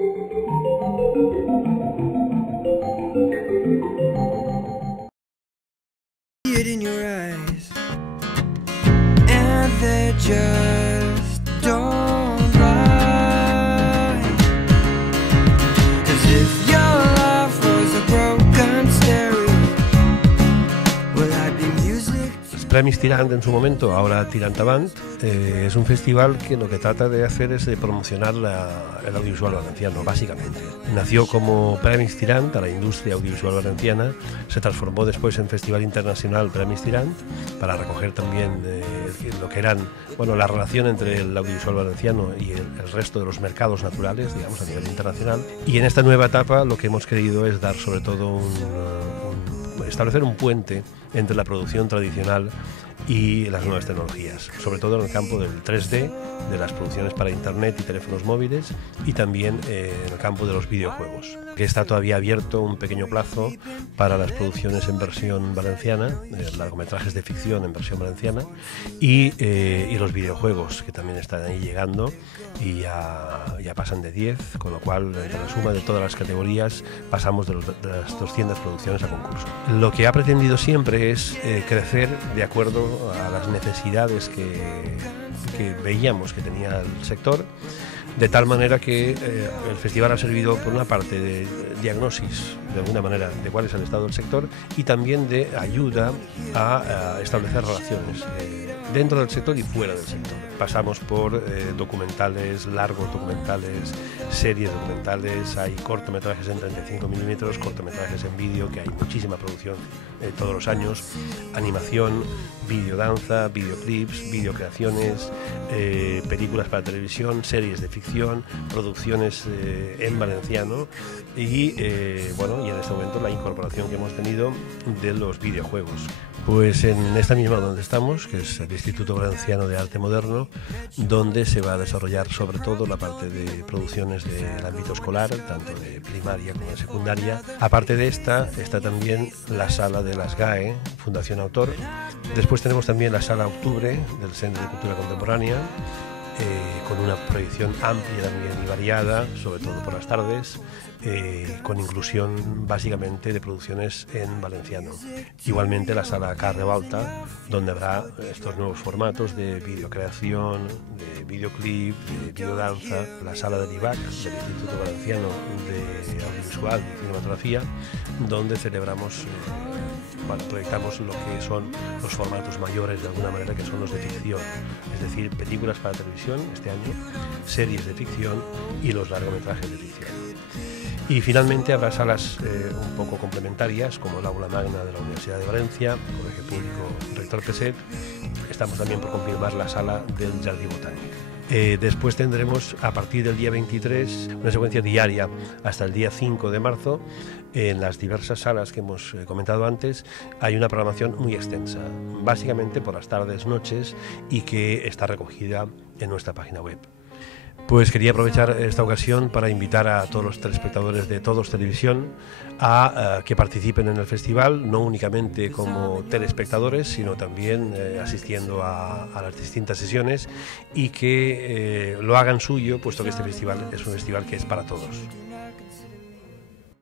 In your eyes, and they just don't lie. 'Cause if your life was a broken stereo, will I be music? Premis Tirant en su momento, ahora Tirant Avant, es un festival que lo que trata de hacer es de promocionar el audiovisual valenciano, básicamente. Nació como Premis Tirant a la industria audiovisual valenciana, se transformó después en Festival Internacional Premis Tirant para recoger también lo que eran, bueno, la relación entre el audiovisual valenciano y el resto de los mercados naturales, digamos, a nivel internacional. Y en esta nueva etapa lo que hemos querido es dar sobre todo establecer un puente entre la producción tradicional y las nuevas tecnologías, sobre todo en el campo del 3D, de las producciones para internet y teléfonos móviles, y también en el campo de los videojuegos, que está todavía abierto un pequeño plazo para las producciones en versión valenciana, largometrajes de ficción en versión valenciana, y los videojuegos, que también están ahí llegando y ya pasan de 10, con lo cual de la suma de todas las categorías pasamos de las 200 producciones a concurso. Lo que ha pretendido siempre es crecer de acuerdo a las necesidades que veíamos que tenía el sector, de tal manera que el festival ha servido por una parte de diagnosis, de alguna manera, de cuál es el estado del sector, y también de ayuda a establecer relaciones dentro del sector y fuera del sector. Pasamos por documentales, largos documentales, series documentales, hay cortometrajes en 35 milímetros, cortometrajes en vídeo, que hay muchísima producción todos los años, animación, videodanza, videoclips, videocreaciones, películas para televisión, series de ficción, producciones en valenciano y bueno, y en este momento la incorporación que hemos tenido de los videojuegos. Pues en esta misma donde estamos, que es el Instituto Valenciano de Arte Moderno, donde se va a desarrollar sobre todo la parte de producciones del ámbito escolar, tanto de primaria como de secundaria. Aparte de esta, está también la sala de las GAE, Fundación Autor. Después tenemos también la sala Octubre del Centro de Cultura Contemporánea, con una proyección amplia también y variada, sobre todo por las tardes, con inclusión básicamente de producciones en valenciano. Igualmente la sala Carne Balta, donde habrá estos nuevos formatos de videocreación, de videoclip, de videodanza, la sala del IVAC, del Instituto Valenciano de Audiovisual y Cinematografía, donde celebramos, proyectamos lo que son los formatos mayores de alguna manera, que son los de ficción, es decir, películas para televisión este año, series de ficción y los largometrajes de ficción. Y finalmente habrá salas un poco complementarias, como el Aula Magna de la Universidad de Valencia, Colegio Público Rector Peset. Estamos también por confirmar la sala del Jardí Botànic. Después tendremos, a partir del día 23, una secuencia diaria hasta el día 5 de marzo. En las diversas salas que hemos comentado antes hay una programación muy extensa, básicamente por las tardes, noches, y que está recogida en nuestra página web. Pues quería aprovechar esta ocasión para invitar a todos los telespectadores de Todos Televisión a que participen en el festival, no únicamente como telespectadores, sino también asistiendo a las distintas sesiones, y que lo hagan suyo, puesto que este festival es un festival que es para todos.